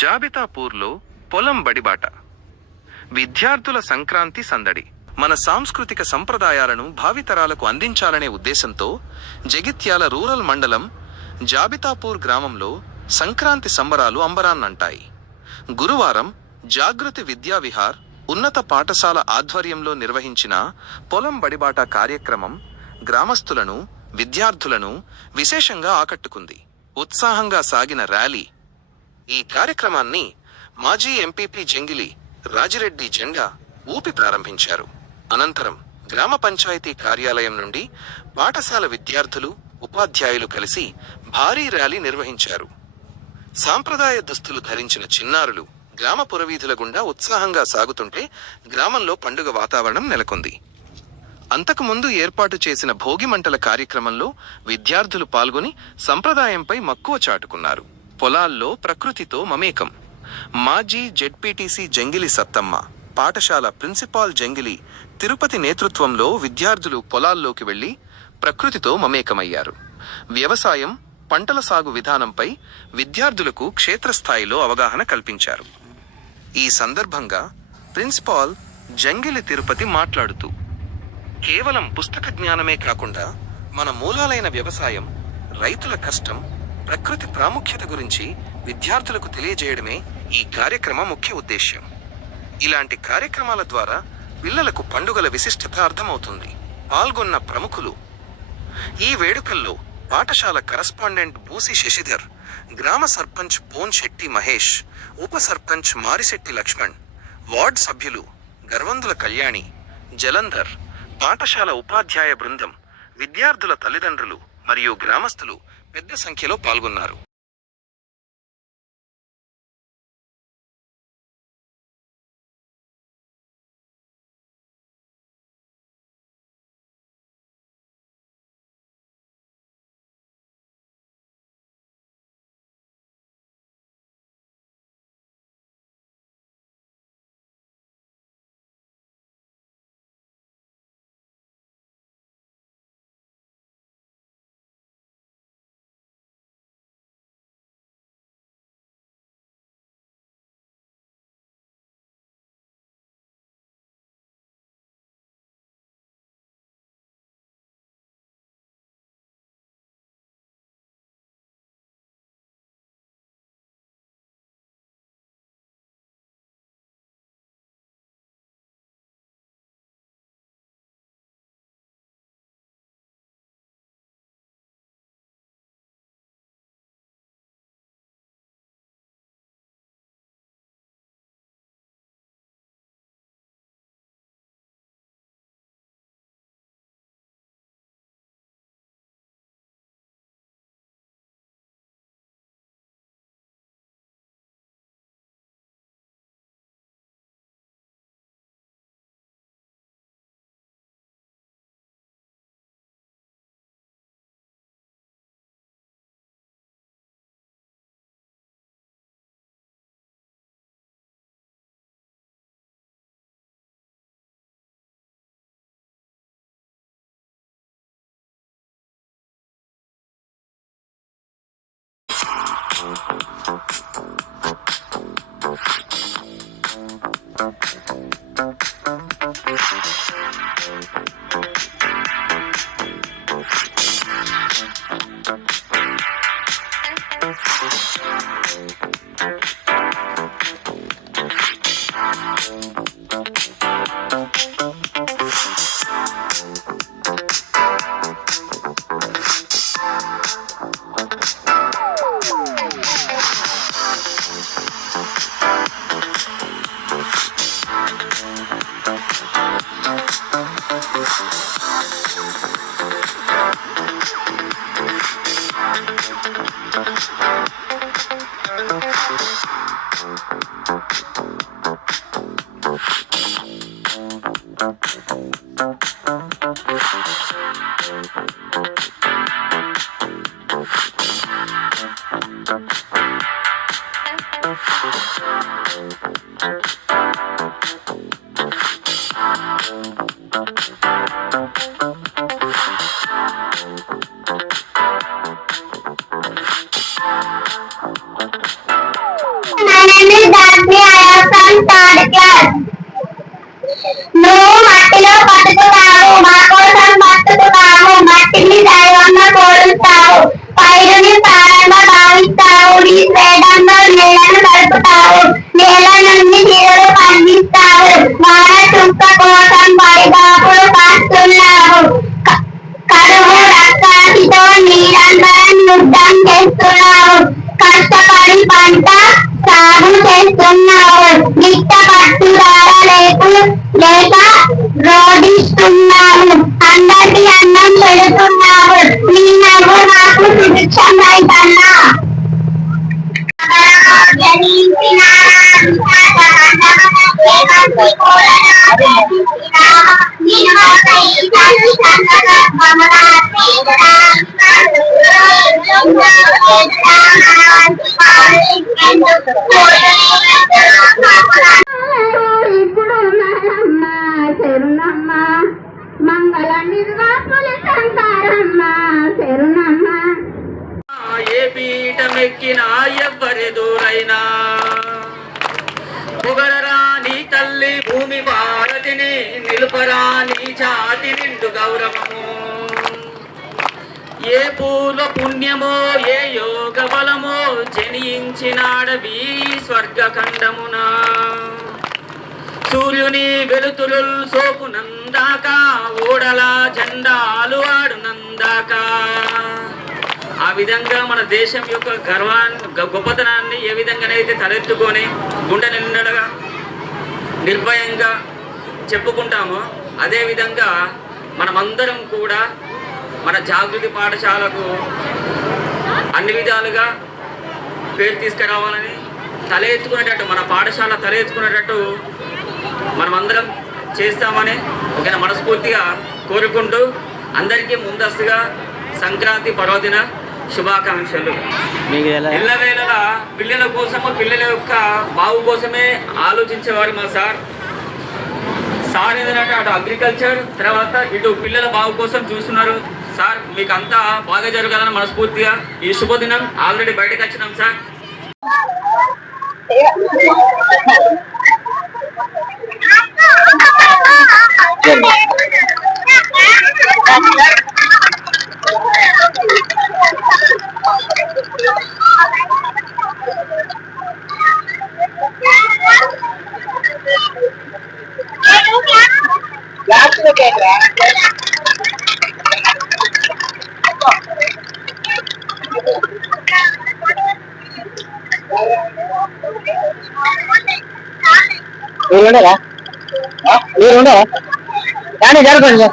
జాబితాపూర్లో పొలం బడిబాట. విద్యార్థుల సంక్రాంతి సందడి. మన సాంస్కృతిక సంప్రదాయాలను భావితరాలకు అందించాలనే ఉద్దేశంతో జగిత్యాల రూరల్ మండలం జాబితాపూర్ గ్రామంలో సంక్రాంతి సంబరాలు అంబరాన్నంటాయి. గురువారం జాగృతి విద్యావిహార్ ఉన్నత పాఠశాల ఆధ్వర్యంలో నిర్వహించిన పొలం బడిబాట కార్యక్రమం గ్రామస్తులను, విద్యార్థులను విశేషంగా ఆకట్టుకుంది. ఉత్సాహంగా సాగిన ర్యాలీ. ఈ కార్యక్రమాన్ని మాజీ ఎంపీపీ జంగిలి రాజిరెడ్డి జెండా ఊపి ప్రారంభించారు. అనంతరం గ్రామ పంచాయతీ కార్యాలయం నుండి పాఠశాల విద్యార్థులు, ఉపాధ్యాయులు కలిసి భారీ ర్యాలీ నిర్వహించారు. సాంప్రదాయ దుస్తులు ధరించిన చిన్నారులు గ్రామ పురవీధుల గుండా ఉత్సాహంగా సాగుతుంటే గ్రామంలో పండుగ వాతావరణం నెలకొంది. అంతకుముందు ఏర్పాటు చేసిన భోగి మంటల కార్యక్రమంలో విద్యార్థులు పాల్గొని సంప్రదాయంపై మక్కువ చాటుకున్నారు. పొలాల్లో ప్రకృతితో మమేకం. మాజీ జెడ్పీటీసీ జంగిలి సత్తమ్మ, పాఠశాల ప్రిన్సిపాల్ జంగిలి తిరుపతి నేతృత్వంలో విద్యార్థులు పొలాల్లోకి వెళ్లి ప్రకృతితో మమేకమయ్యారు. వ్యవసాయం, పంటల సాగు విధానంపై విద్యార్థులకు క్షేత్రస్థాయిలో అవగాహన కల్పించారు. ఈ సందర్భంగా ప్రిన్సిపాల్ జంగిలి తిరుపతి మాట్లాడుతూ, కేవలం పుస్తక జ్ఞానమే కాకుండా మన మూలాలైన వ్యవసాయం, రైతుల కష్టం, ప్రకృతి ప్రాముఖ్యత గురించి విద్యార్థులకు తెలియజేయడమే ఈ కార్యక్రమ ముఖ్య ఉద్దేశ్యం. ఇలాంటి కార్యక్రమాల ద్వారా పిల్లలకు పండుగల విశిష్టత అర్థమవుతుంది. పాల్గొన్న ప్రముఖులు. ఈ వేడుకల్లో పాఠశాల కరస్పాండెంట్ బూసి శశిధర్, గ్రామ సర్పంచ్ పోన్ శెట్టి మహేష్, ఉప సర్పంచ్ మారిశెట్టి లక్ష్మణ్, వార్డ్ సభ్యులు గర్వందుల కళ్యాణి, జలంధర్, పాఠశాల ఉపాధ్యాయ బృందం, విద్యార్థుల తల్లిదండ్రులు మరియు గ్రామస్తులు పెద్ద సంఖ్యలో పాల్గొన్నారు. Third class. నువ్వు మట్టిలో బతుకుతావు, మా కోసం బతుకుతావు, మట్టిని దైవంగా కోరుస్తావు, పైరుని ప్రారంభ భావిస్తావు, నీ స్వేదంలో నేలను నడుపుతావు, నేల నుండి నీరు పండిస్తావు, వాన చుక్క కోసం పడిగాపులు కాస్తున్నావు, కరువు రక్తాతితో నిరంతరం యుద్ధం చేస్తున్నావు, కష్టపడి పంట సాగు చేస్తున్నావు, గిట్ట పట్టుదల లేక రోధిస్తున్నావు, అందరికీ అన్నం పెడుతున్నావు, నీ నవ్వు నాకు సుభిక్షం రైతన్నా. మంగళ నిర్వాపులి సంతారమ్మ శరుణమ్మ. ఏ పీఠమెక్కినా ఎవ్వరెదురైనా పొగడరా నీ తల్లి భూమి భారతిని, నిలుపరా నీ జాతి నిండు గౌరవము. ఏ పూల పుణ్యమో ఏ యోగ బలమో జనించినాడవి స్వర్గఖండమున. సూర్యుని వెలుతులు సోపునందాక, ఓడల జెండాలు ఆడునందాక. ఆ విధంగా మన దేశం యొక్క గొప్పతనాన్ని ఏ విధంగానైతే తలెత్తుకొని గుండె నిండగా నిర్భయంగా చెప్పుకుంటామో, అదేవిధంగా మనమందరం కూడా మన జాగృతి పాఠశాలకు అన్ని విధాలుగా పేరు తీసుకురావాలని, తల ఎత్తుకునేటట్టు మన పాఠశాల తల ఎత్తుకునేటట్టు మనమందరం చేస్తామని ఒక మనస్ఫూర్తిగా కోరుకుంటూ, అందరికీ ముందస్తుగా సంక్రాంతి పర్వదిన శుభాకాంక్షలు. ఎల్లవేళలా పిల్లల కోసము, పిల్లల యొక్క బాగు కోసమే ఆలోచించేవారు మా సార్. ఏంటంటే అటు అగ్రికల్చర్, తర్వాత ఇటు పిల్లల బాగు కోసం చూస్తున్నారు సార్. మీకు అంతా బాగా జరగాలని మనస్ఫూర్తిగా ఈ శుభదినం ఆల్రెడీ బయటకు వచ్చినాం సార్. మీరు ఉండరా కానీ జరగండి.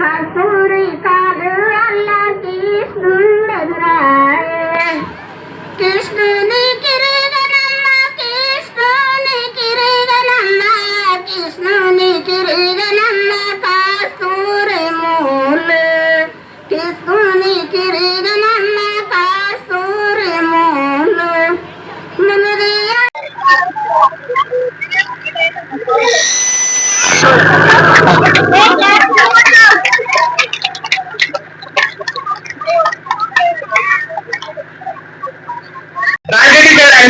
కస్తూరి కాదు అల్లా కృష్ణుని కిరీగనమ్మ, కృష్ణుని కిరీగనమ్మ, కృష్ణుని కిరీగనమ్మ, కస్తూరి మూలు, కృష్ణుని కిరీగనమ్మ, కస్తూరి మూలు.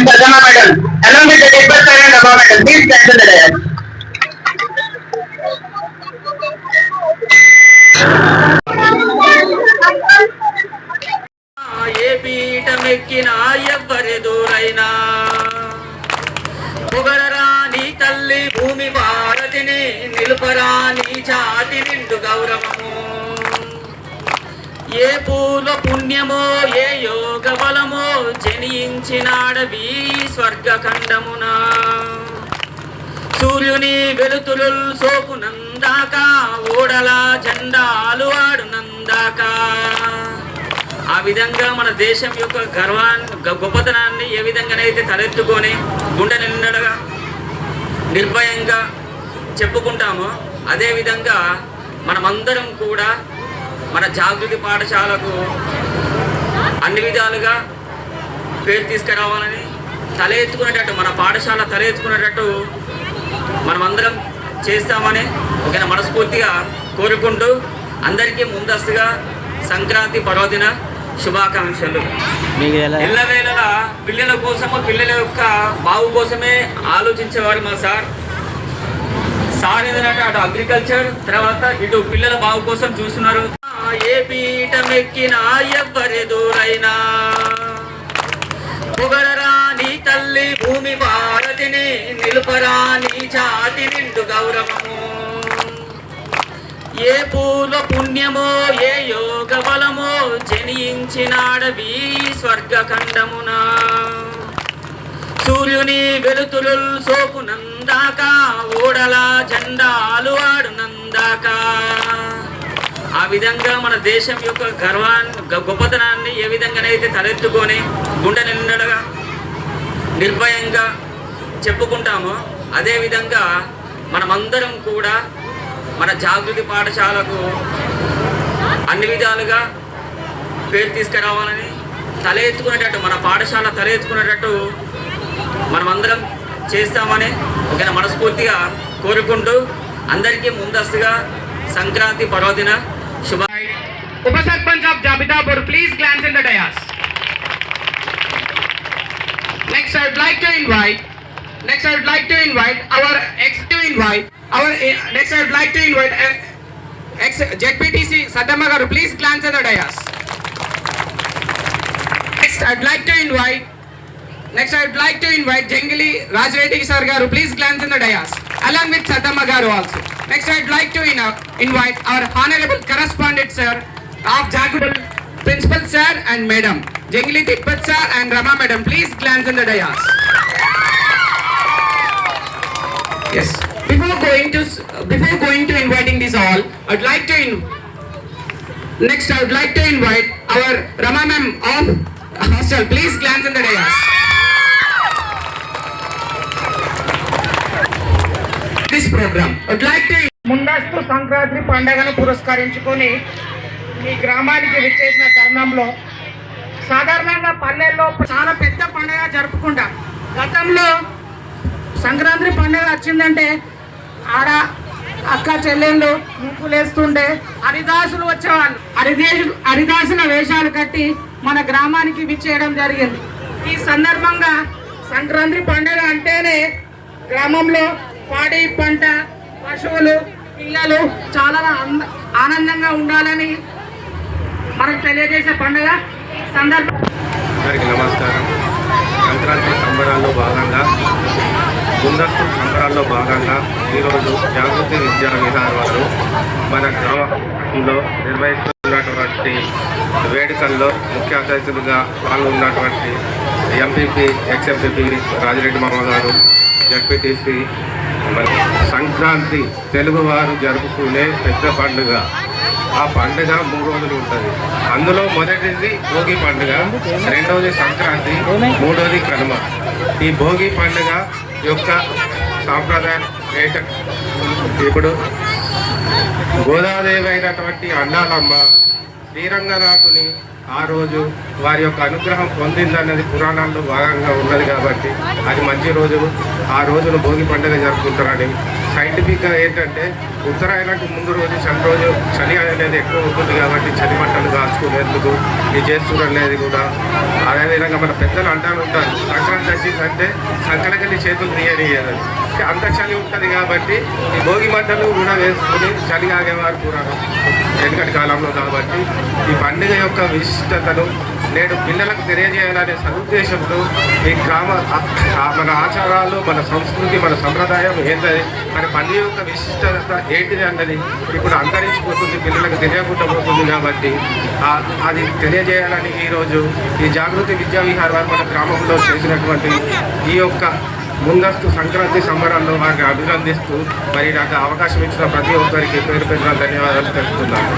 Sarjana madam, along with the Deputy Sir and Abba madam, please stand to the dais. ఏ పీఠమెక్కినా ఎవ్వరెదురైనా పొగడరా నీ తల్లి భూమి భారతిని, నిలుపరా నీ జాతి నిండు గౌరవము. ఏ పూల పుణ్యమో ఏ యోగ బలమో జనించినాడవి స్వర్గఖండమున. సూర్యుని వెలుతులు సోపునందాక, ఓడల జెండాలు ఆడునందాక. ఆ విధంగా మన దేశం యొక్క గొప్పతనాన్ని ఏ విధంగానైతే తలెత్తుకొని గుండె నిండగా నిర్భయంగా చెప్పుకుంటామో, అదేవిధంగా మనమందరం కూడా మన జాగృతి పాఠశాలకు అన్ని విధాలుగా పేరు తీసుకురావాలని తల ఎత్తుకునేటట్టు మన పాఠశాల తల ఎత్తుకునేటట్టు మనమందరం చేస్తామని ఒక మనస్ఫూర్తిగా కోరుకుంటూ అందరికీ ముందస్తుగా సంక్రాంతి పర్వదిన శుభాకాంక్షలు. ఎల్లవేళలా పిల్లల కోసము పిల్లల యొక్క బాగు కోసమే ఆలోచించేవారు మా సార్ ఏంటంటే అటు అగ్రికల్చర్ తర్వాత ఇటు పిల్లల బాగు కోసం చూస్తున్నారు. ఏ పీఠం ఎక్కినా ఎవ్వరెదురైనా పొగడరాని తల్లి భూమి భారతిని నిలుపరాని జాతి నిండు గౌరవము. ఏ పూల పుణ్యమో ఏ యోగ బలమో జనించినాడవి స్వర్గఖండమున. సూర్యుని వెలుతురు సోకునందాక ఓడల జెండాలు ఆడునందాక. ఆ విధంగా మన దేశం యొక్క గొప్పతనాన్ని ఏ విధంగానైతే తలెత్తుకొని గుండె నిండగా నిర్భయంగా చెప్పుకుంటామో అదేవిధంగా మనమందరం కూడా మన జాగృతి పాఠశాలకు అన్ని విధాలుగా పేరు తీసుకురావాలని తల ఎత్తుకునేటట్టు మన పాఠశాల తల ఎత్తుకునేటట్టు మనమందరం చేస్తామని ఒక మనస్ఫూర్తిగా కోరుకుంటూ అందరికీ ముందస్తుగా సంక్రాంతి పర్వదిన శుభ. Upa Sarpanch of Jabitapur, please glance in the dais. Next, I would like to invite ex-JPTC Satyamma Garu, please glance at the dais. Next, I would like to invite Jengili Raj Reddy Sir Garu, please glance in the dais, along with Satyamma Garu also. Next, I would like to invite our Honorable Correspondent Sir of Jagudal, Principal Sir and Madam, Jengili Tippat Sir and Rama Madam, please glance in the dais. Yes. Before going to inviting this all, I would like to invite our Rama Ma'am of hostel. Please glance in the dais. This program, I would like to ముందస్తు సంక్రాంతి పండుగను పురస్కరించుకొని మీ గ్రామానికి విచ్చేసిన తరుణంలో సాధారణంగా పల్లెల్లో చాలా పెద్ద పండుగ జరుపుకుంటాం. గతంలో సంక్రాంతి పండుగ వచ్చిందంటే ఆడ అక్క చెల్లెళ్ళు ముగ్గులేస్తుండే హరిదాసులు వచ్చేవాళ్ళు. హరిదాసుల వేషాలు కట్టి మన గ్రామానికి విచ్చేయడం జరిగింది. ఈ సందర్భంగా సంక్రాంతి పండుగ అంటేనే గ్రామంలో పాడి పంట పశువులు పిల్లలు చాలా ఆనందంగా ఉండాలని మనకు తెలియజేసే పండుగ సందర్భం. అందరికీ నమస్కారం. సంక్రాంతి సంబరాల్లో భాగంగా ముందస్తు సంబరాల్లో భాగంగా ఈరోజు జాగృతి విద్యా విహార్ వారు మన గ్రామంలో నిర్వహిస్తున్నటువంటి వేడుకల్లో ముఖ్య అతిథులుగా పాల్గొన్నటువంటి ఎంపీపీ ఎక్స్-ఎంపీపీ రాజిరెడ్డి మామ గారు, జడ్పీటీసీ. సంక్రాంతి తెలుగువారు జరుపుకునే పెద్ద పండుగ. ఆ పండుగ 3 రోజులు ఉంటుంది. అందులో మొదటిది భోగి పండుగ, రెండవది సంక్రాంతి, మూడవది కనుమ. ఈ భోగి పండుగ యొక్క సాంప్రదాయం ఇప్పుడు గోదాదేవి అయినటువంటి అన్నాలమ్మ శ్రీరంగనాథుని ఆ రోజు వారి యొక్క అనుగ్రహం పొందిందన్నది పురాణాల్లో భాగంగా ఉన్నది కాబట్టి అది మంచి రోజు. ఆ రోజును భోగి పండుగ జరుపుకుంటారని సైంటిఫిక్గా ఏంటంటే ఉత్తరాయణకు ముందు రోజు చలి అనేది ఎక్కువ ఉంటుంది కాబట్టి చలి మంటలు కాల్చుకునేందుకు ఇది చేస్తున్నారు అనేది కూడా. అదేవిధంగా మన పెద్దలు అంటూ ఉంటారు, సంక్రాంతి వచ్చిందంటే సంకలకెళ్ళి చేతులు తీయనియదని. అంత చలి ఉంటుంది కాబట్టి ఈ భోగి మంటలు కూడా వేసుకుని చలి ఆగేవారు పురాణం వెనుకటి కాలంలో. కాబట్టి ఈ పండుగ యొక్క విశిష్టతను నేడు పిల్లలకు తెలియజేయాలనే సదుద్దేశంతో ఈ మన ఆచారాలు, మన సంస్కృతి, మన సంప్రదాయం ఏంటది, మన పండుగ యొక్క విశిష్టత ఏంటిది అన్నది ఇప్పుడు అంతరించిపోతుంది, పిల్లలకు తెలియకుండా పోతుంది. కాబట్టి అది తెలియజేయాలని ఈరోజు ఈ జాగృతి విద్యా విహార్ వారు మన గ్రామంలో చేసినటువంటి ఈ యొక్క ముందస్తు సంక్రాంతి సంబరాల్లో వారిని అభినందిస్తూ మరి నాకు అవకాశం ఇచ్చిన ప్రతి ఒక్కరికి పేరు పేరున ధన్యవాదాలు తెలుపుతున్నాను.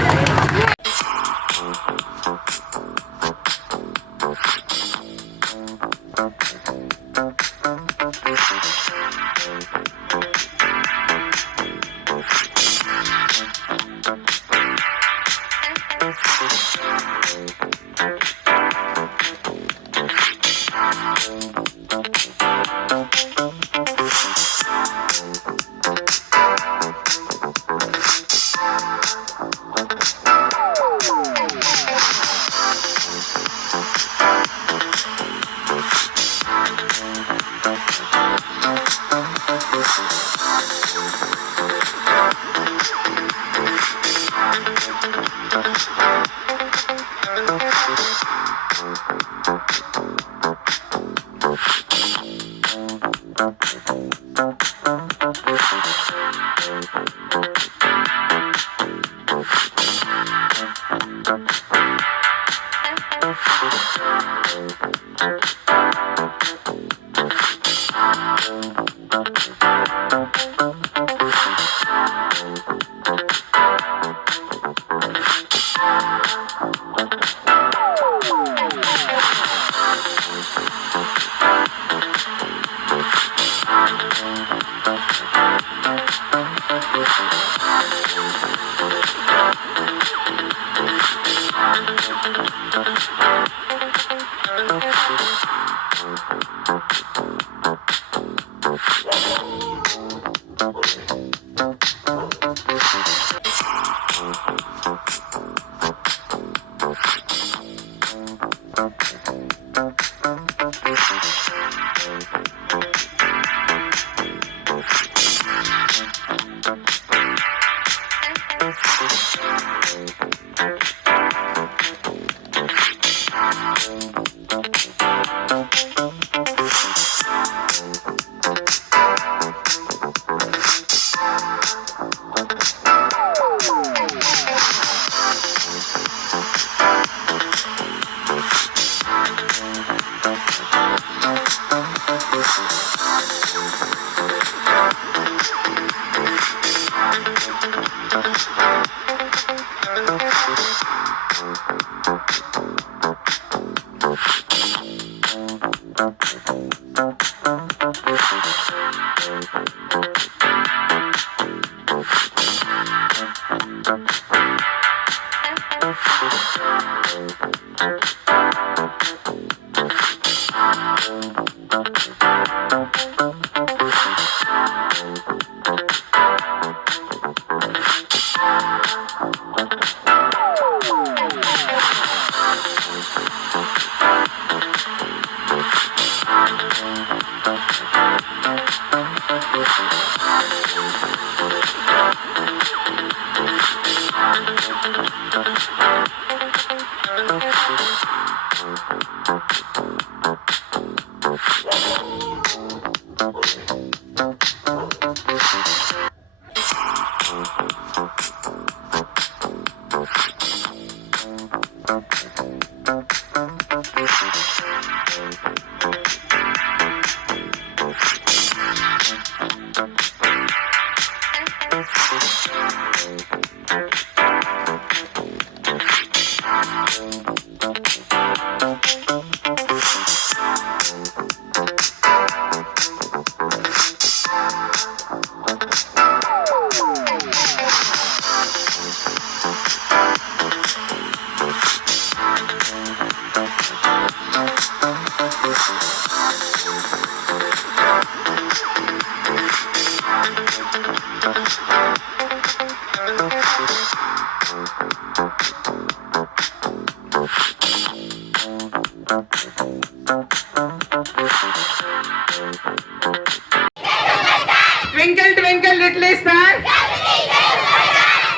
Twinkle, twinkle, little star.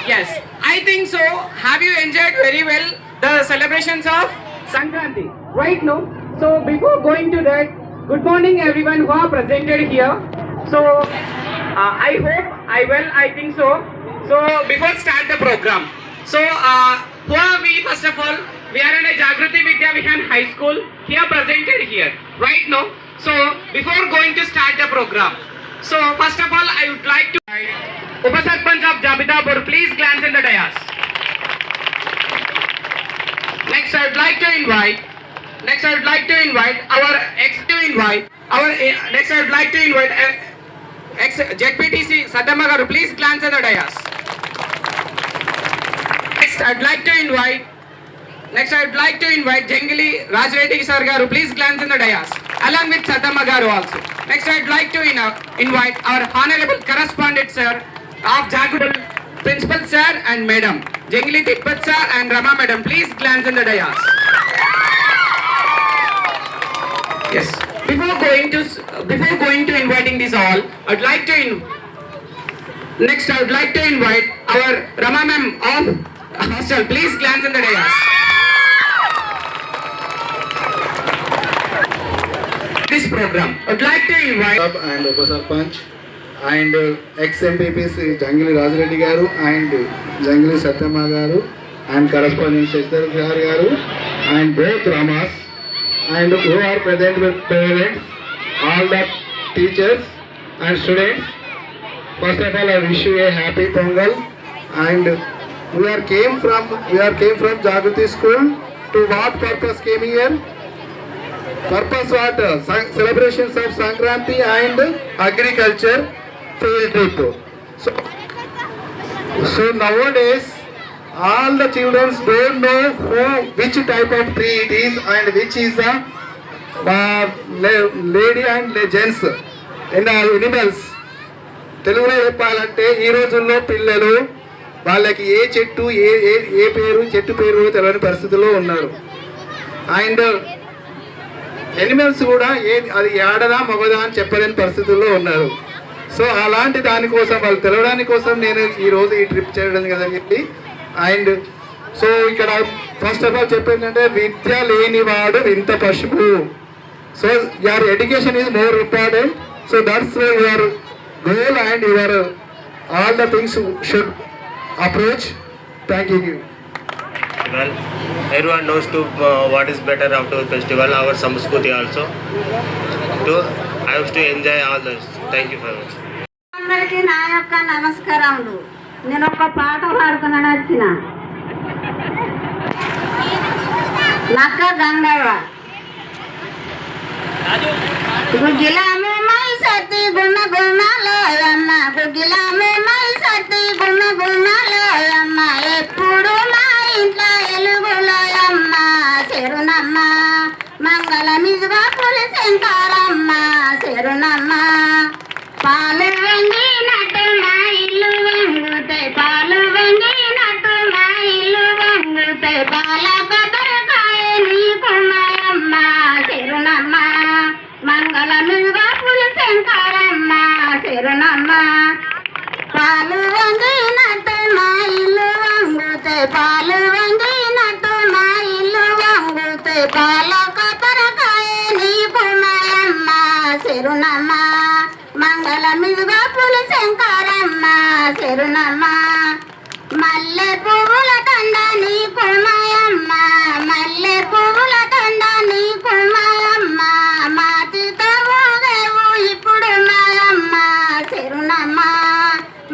Yes, I think so. Have you enjoyed very well the celebrations of Sankranti? Right now. So before going to that, good morning everyone who are presented here. So I hope I think so. So before start the program. So who are we? First of all, we are in a Jagruti Vidya Vihan High School. Here presented here right now. So before going to start the program. So first of all, I would like to Upasarpanch of Jabitapur, please glance in the dais. Next, I would like to invite our ex ZPTC Saddamma Garu, please glance in the dais. Next, I would like to invite Jengili Raj Reddy Sir Garu, please glance in the dais, along with Saddamma Garu also. Next, I would like to invite our Honorable Correspondent Sir of Jagudal, Principal Sir and Madam, Jengili Tikpat Sir and Rama Madam, please glance in the dais. Yes. Before going to inviting this all, I'd like to invite our Rama ma'am of hostel. Please glance in the dais. This program, I'd like to invite and Upa Sarpanch and ex-MPPs Jangili Rajareddy garu and Jangili Satyamma garu and corresponding Shashidhar garu and both Ramas and who are present with parents, all the teachers and students. First of all, I wish you a happy Pongal. And we came from Jagriti School. To what purpose came here? Purpose what? Celebrations of Sankranti and agriculture field trip. So nowadays, all the children don't know which type of tree it is and which is the lady and the gents and the animals. తెలుగులో చెప్పాలంటే ఈ రోజుల్లో పిల్లలు వాళ్ళకి ఏ చెట్టు ఏ పేరు చెట్టు పేరు తెలియని పరిస్థితుల్లో ఉన్నారు. అండ్ ఎనిమల్స్ కూడా అది ఆడదా మగదా అని చెప్పలేని పరిస్థితుల్లో ఉన్నారు. సో అలాంటి దానికోసం వాళ్ళు తెలవడానికి కోసం నేను ఈరోజు ఈ ట్రిప్ చేయడం జరిగింది. అండ్ సో ఇక్కడ ఫస్ట్ ఆఫ్ ఆల్ చెప్పేంటంటే విద్య లేనివాడు ఇంత పశువు. So your education is more important. So that's your goal and your all the things should approach. Thank you. Well, everyone knows what is better after the festival, our Samskruti also. I have to enjoy all this. Thank you very much. అందరికీ నా యొక్క నమస్కారములు. నేను ఒక పాట పాడుతున్నాను వచ్చిన నక్క Gangavva గుగ్గిలాము my Satti Guna గుణలోయమ్మ గుగ్గిలాము my Satti గుణ గుణలోయమ్మ ఎప్పుడు మా ఇంట్లో ఎలుగులోయమ్మ చెరునమ్మ మంగళ మిదుగా పులిశంకరమ్మ చెరునమ్మ పాలు వంగినట్టు మా ఇల్లు వంగుతాయి పాలు వంగినట్టు మా ఇల్లు వంగుతాయి పాల కొబ్బరికాయ నీకు మాయమ్మ చెరునమ్మ మంగళ మిదుగా పులిశంకరమ్మ చెరునమ్మ పాలు వంగినట్టు మా ఇల్లు వంగుతాయి పాలు వంగినట్టు మా ఇల్లు వంగుతాయి పాల కొబ్బరికాయ నీకు మాయమ్మ చెరునమ్మ మంగళ మిదుగా పులిశంకరమ్మ చెరునమ్మ మల్లె పువ్వుల దండ నీకు మాయమ్మ మల్లె పువ్వుల దండ నీకు మాయమ్మ మాతితో ఊగేవు ఇప్పుడు మాయమ్మ చెరునమ్మ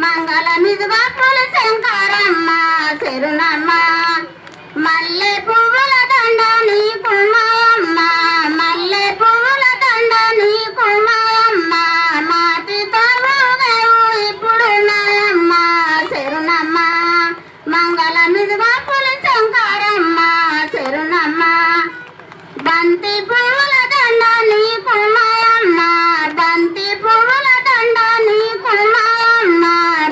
మంగళ మిదుగా పులిశంకరమ్మ చెరునమ్మ మల్లె పువ్వుల దండ నీకు మాయమ్మ మల్లె పువ్వుల దండ నీకు మాయమ్మ మాటితో ఊగేవు ఇప్పుడు మాయమ్మ చెరునమ్మ మంగళ మిదుగా పులిశంకరమ్మ చెరునమ్మ బంతి పువ్వుల దండ నీకు మాయమ్మ బంతి పువ్వుల దండ నీకు మాయమ్మ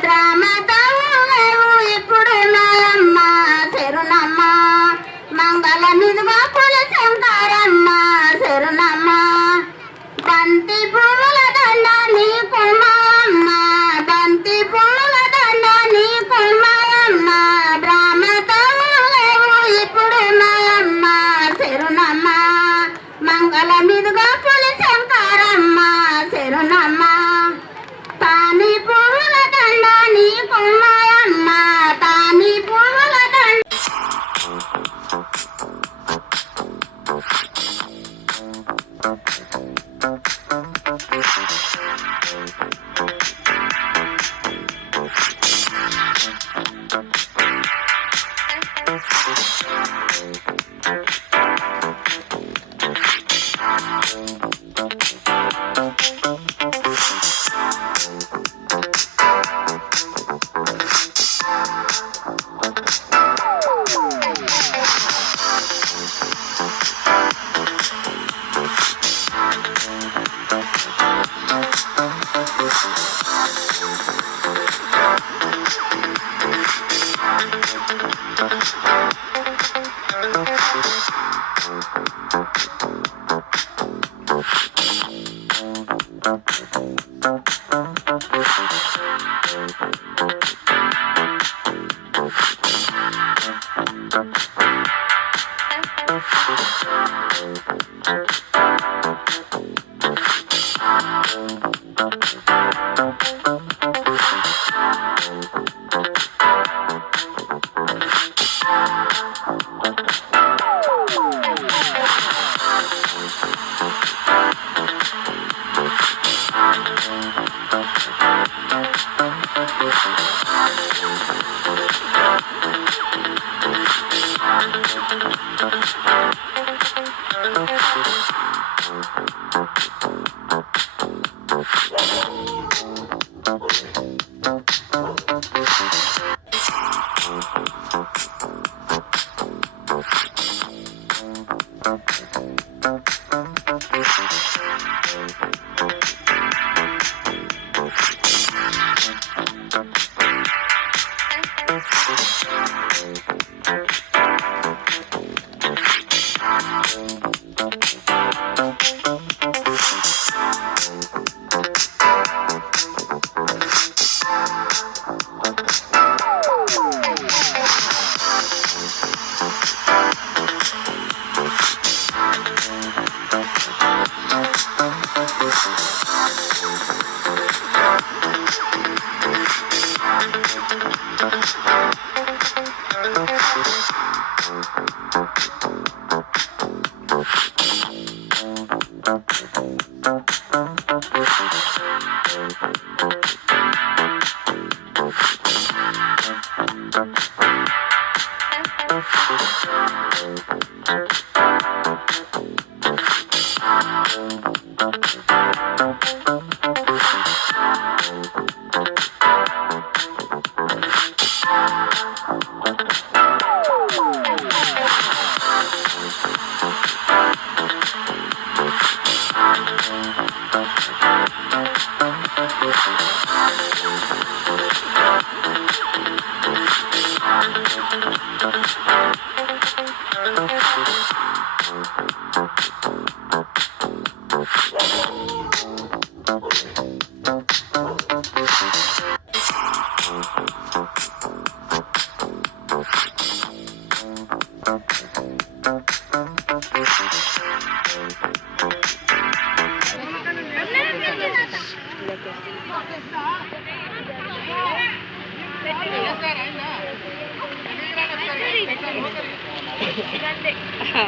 డ్రామతో ఊగేవు ఇప్పుడు మాయమ్మ చెరునమ్మ మంగళ మిదుగా పులిశంకరమ్మ చెరునమ్మ బంతి పువ్వుల దండ నీకు మాయమ్మ బంతి పువ్వుల దండ నీకు మాయమ్మ డ్రామతో ఊగేవు ఇప్పుడు మాయమ్మ చెరునమ్మ మంగళ మిదుగా పులిశంకరమ్మ చెరునమ్మ తాని పువ్వుల దండ నీకు మాయమ్మ తాని పువ్వుల దండ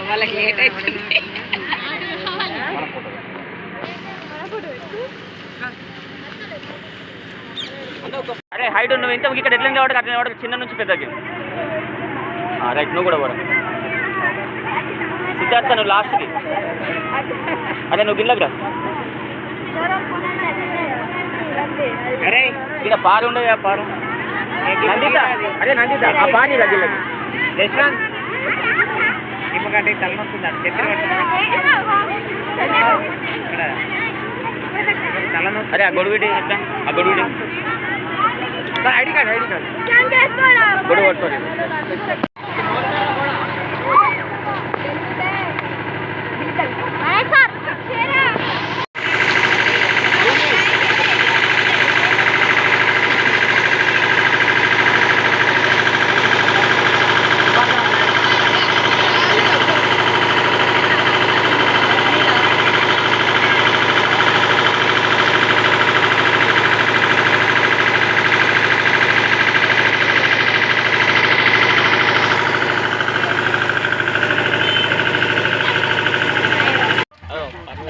వాళ్ళకి లేట్ అవుతుంది. అరే హైట్ నువ్వు ఇంత ఇక్కడ ఎట్లా కాబట్టి అట్లా వాడికి చిన్న నుంచి పెద్దకి. రైట్, నువ్వు కూడా కూడా సిద్ధార్థ నువ్వు లాస్ట్కి. అదే నువ్వు గిల్లకి రా. అరే ఇక్కడ పారు ఉండదు కదా, పారు నందిత. అదే నందిత ఆ పాని గిల్లకి. యశ్వంత్ ఇమ్మకంటే తలనొస్తుందా? అరే ఆ గొడుగుడి ఎట్లా? ఆ గొడుగుడి ఐడి కార్డ్ గొడుగు పట్టుకోండి.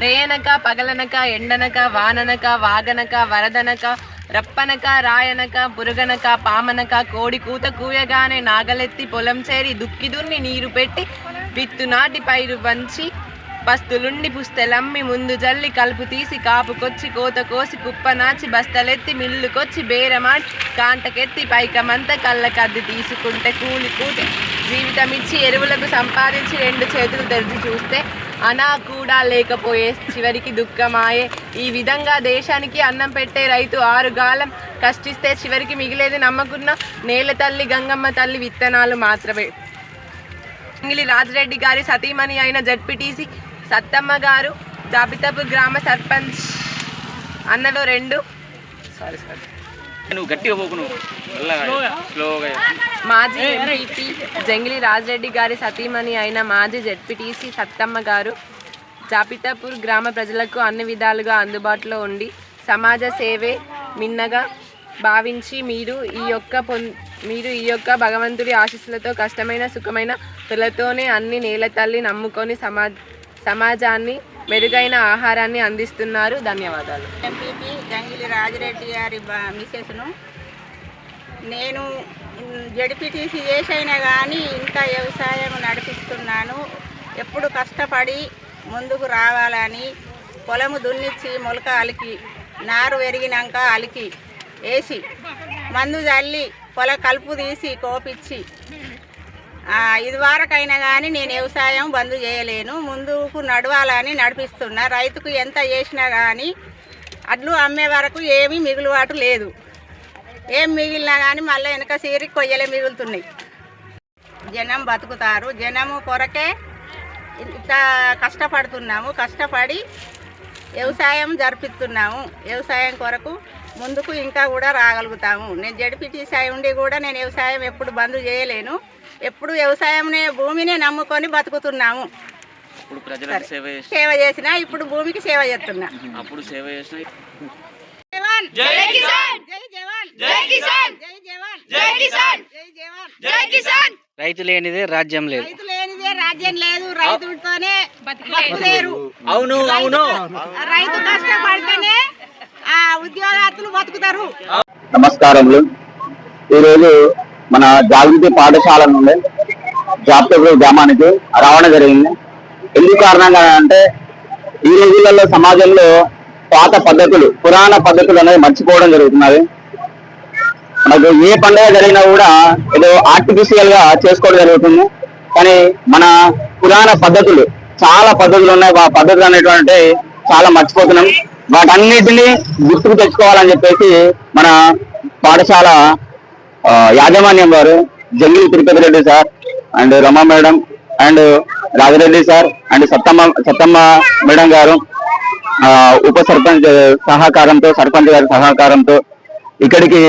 రేయనక పగలనక ఎండనక వాననక వాగనక వరదనక రప్పనక రాయనక పురుగనక పామనక కోడి కూత కూయగానే నాగలెత్తి పొలం చేరి దుక్కి దున్ని నీరు పెట్టి విత్తు నాటి పైరు వంచి పస్తులుండి పుస్తెలమ్మి ముందు జల్లి కలుపు తీసి కాపుకొచ్చి కోత కోసి కుప్ప నాచి బస్తలెత్తి మిల్లుకొచ్చి బేరమాడి కాంటకెత్తి పైకమంత కళ్ళకద్ది తీసుకుంటే కూలి కూటి జీవితమిచ్చి ఎరువులకు సంపాదించి రెండు చేతులు తెరిచి చూస్తే అనా కూడా లేకపోయే చివరికి దుఃఖమాయే. ఈ విధంగా దేశానికి అన్నం పెట్టే రైతు 6 గాలం కష్టిస్తే చివరికి మిగిలేది నమ్మకున్న నేల తల్లి గంగమ్మ తల్లి విత్తనాలు మాత్రమే. జంగిలి రాజిరెడ్డి గారి సతీమణి అయిన జడ్పీటీసీ సత్తమ్మ గారు, జాబితాపూర్ గ్రామ సర్పంచ్ అన్నలో 2 నువ్వు గట్టిగా పోకు, నువ్వు స్లోగా. మాజీ ఎంపీపీ జంగిలి రాజిరెడ్డి గారి సతీమణి అయిన మాజీ జడ్పీటీసీ సత్తమ్మ గారు జాబితాపూర్ గ్రామ ప్రజలకు అన్ని విధాలుగా అందుబాటులో ఉండి సమాజ సేవే మిన్నగా భావించి మీరు ఈ యొక్క భగవంతుడి ఆశీస్సులతో కష్టమైన సుఖమైన తులతోనే అన్ని నేల తల్లి నమ్ముకొని సమాజాన్ని మెరుగైన ఆహారాన్ని అందిస్తున్నారు. ధన్యవాదాలు. ఎంపీపీ జంగిలి రాజిరెడ్డి గారి మిసెస్ను నేను జడ్పీటీసీ చేసైనా కానీ ఇంకా వ్యవసాయం నడిపిస్తున్నాను. ఎప్పుడు కష్టపడి ముందుకు రావాలని పొలము దున్నిచ్చి మొలక అలికి నారు పెరిగినాక అలికి వేసి మందు చల్లి పొల కలుపు తీసి కోపిచ్చి ఇది వరకైనా కానీ నేను వ్యవసాయం బంద్ చేయలేను. ముందుకు నడవాలని నడిపిస్తున్నా. రైతుకు ఎంత చేసినా కానీ అడ్లు అమ్మే వరకు ఏమీ మిగులుబాటు లేదు. ఏం మిగిలినా కానీ మళ్ళీ వెనక సీరి కొయ్యలే మిగులుతున్నాయి. జనం బతుకుతారు. జనము కొరకే ఇంత కష్టపడుతున్నాము. కష్టపడి వ్యవసాయం జరిపిస్తున్నాము. వ్యవసాయం కొరకు ముందుకు ఇంకా కూడా రాగలుగుతాము. నేను జడ్పీటీసీ ఉండి కూడా నేను వ్యవసాయం ఎప్పుడు బంద్ చేయలేను. ఎప్పుడు వ్యవసాయంనే భూమిని నమ్ముకొని బతుకుతున్నాము. ఇప్పుడు ప్రజలకు సేవ చేసినా ఇప్పుడు భూమికి సేవ చేస్తున్నా. అప్పుడు సేవ చేసిన జై కిసాన్, జై జవాన్, జై కిసాన్, జై జవాన్, జై కిసాన్, జై జవాన్, జై కిసాన్. రైతు లేనిదే రాజ్యం లేదు. రైతు లేనిదే రాజ్యం లేదు. రైతులతోనే బతుకులేరు. అవును అవును. రైతు కష్టపడితేనే ఉద్యోగార్థులు బతుకుతారు. నమస్కారములు. ఈరోజు మన జాగృతి పాఠశాల నుండి జాప్తపూర్ గ్రామానికి రావడం జరిగింది. ఎందుకు కారణంగా అంటే ఈ రోజులలో సమాజంలో పాత పద్ధతులు, పురాణ పద్ధతులు అనేది మర్చిపోవడం జరుగుతున్నది. మనకు ఏ పండుగ జరిగినా కూడా ఏదో ఆర్టిఫిషియల్ గా చేసుకోవడం జరుగుతుంది. కానీ మన పురాణ పద్ధతులు, చాలా పద్ధతులు ఉన్నాయి. ఆ పద్ధతులు అనేటువంటి చాలా మర్చిపోతున్నాం. వాటన్నిటిని గుర్తుకు తెచ్చుకోవాలని చెప్పేసి మన పాఠశాల యాజమాన్యం వారు Jangili Tirupati Reddy sir and Rama madam and Rajareddy sir and Sattamma madam గారు ఉప సర్పంచ్ సహకారంతో, సర్పంచ్ గారి సహకారంతో ఇక్కడికి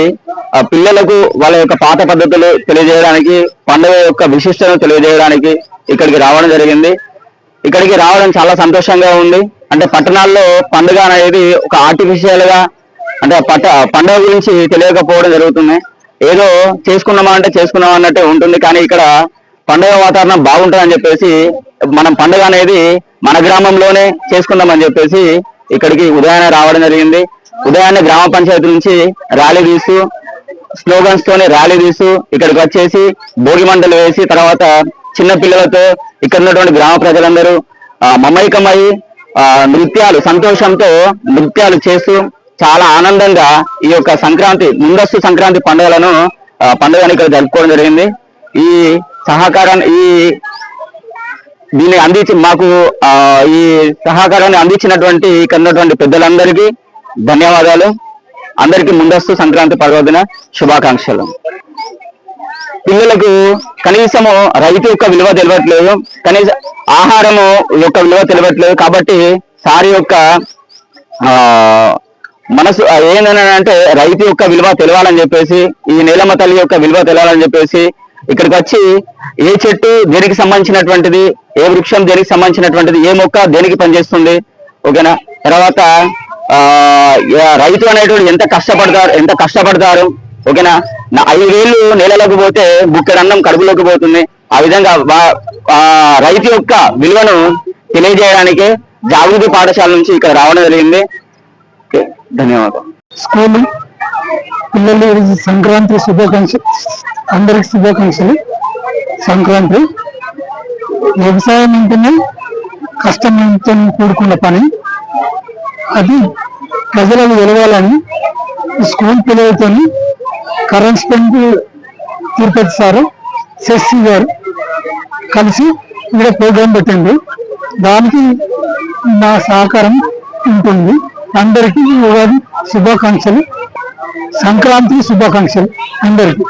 పిల్లలకు వాళ్ళ యొక్క పాత పద్ధతులు తెలియజేయడానికి, పండుగ యొక్క విశిష్టతను తెలియజేయడానికి ఇక్కడికి రావడం జరిగింది. ఇక్కడికి రావడం చాలా సంతోషంగా ఉంది. అంటే పట్టణాల్లో పండుగ అనేది ఒక ఆర్టిఫిషియల్ గా, అంటే పండుగ గురించి తెలియకపోవడం జరుగుతుంది. ఏదో చేసుకున్నామా అంటే చేసుకున్నామా అన్నట్టే ఉంటుంది. కానీ ఇక్కడ పండుగ వాతావరణం బాగుంటుందని చెప్పేసి మనం పండుగ అనేది మన గ్రామంలోనే చేసుకుందామని చెప్పేసి ఇక్కడికి ఉదయాన్నే రావడం జరిగింది. ఉదయాన్నే గ్రామ పంచాయతీ నుంచి ర్యాలీ తీస్తూ, స్లోగన్స్ తోనే ర్యాలీ తీస్తూ ఇక్కడికి వచ్చేసి భోగి మంటలు వేసి, తర్వాత చిన్న పిల్లలతో ఇక్కడ ఉన్నటువంటి గ్రామ ప్రజలందరూ మమైకమై నృత్యాలు, సంతోషంతో నృత్యాలు చేస్తూ చాలా ఆనందంగా ఈ యొక్క సంక్రాంతి, ముందస్తు సంక్రాంతి పండుగని ఇక్కడ జరుపుకోవడం జరిగింది. ఈ సహకారాన్ని దీన్ని అందించి మాకు ఈ సహకారాన్ని అందించినటువంటి ఇక్కడ ఉన్నటువంటి పెద్దలందరికీ ధన్యవాదాలు. అందరికీ ముందస్తు సంక్రాంతి పర్వదిన శుభాకాంక్షలు. పిల్లలకు కనీసము రైతు యొక్క విలువ తెలియట్లేదు, కనీస ఆహారము యొక్క విలువ తెలియట్లేదు. కాబట్టి సారి యొక్క మనసు ఏంటంటే రైతు యొక్క విలువ తెలవాలని చెప్పేసి, ఈ నీలమ్మ తల్లి యొక్క విలువ తెలవాలని చెప్పేసి ఇక్కడికి వచ్చి ఏ చెట్టు దేనికి సంబంధించినటువంటిది, ఏ వృక్షం దేనికి సంబంధించినటువంటిది, ఏ మొక్క దేనికి పనిచేస్తుంది, ఓకేనా. తర్వాత రైతు అనేటువంటి ఎంత కష్టపడతారు ఓకేనా. 5 వేలు నేలలోకి పోతే బుక్కెడు అన్నం కడుపులోకి పోతుంది. ఆ విధంగా రైతు యొక్క విలువను తెలియజేయడానికి జాగృతి పాఠశాల నుంచి ఇక్కడ రావడం జరిగింది. ధన్యవాదాలు. స్కూల్ పిల్లలు సంక్రాంతి శుభాకాంక్షలు, అందరికి శుభాకాంక్షలు. సంక్రాంతి వ్యవసాయం అంటేనే కష్టంతో కూడుకున్న పని. అది ప్రజలకు వెలగాలని స్కూల్ పిల్లలతో కరెస్పాండెంట్ తిరుపతి సారు, శశి గారు కలిసి ఇక్కడ ప్రోగ్రాం పెట్టింది. దానికి నా సహకారం ఉంటుంది. అందరికీ ఉగాది శుభాకాంక్షలు, సంక్రాంతి శుభాకాంక్షలు అందరికీ.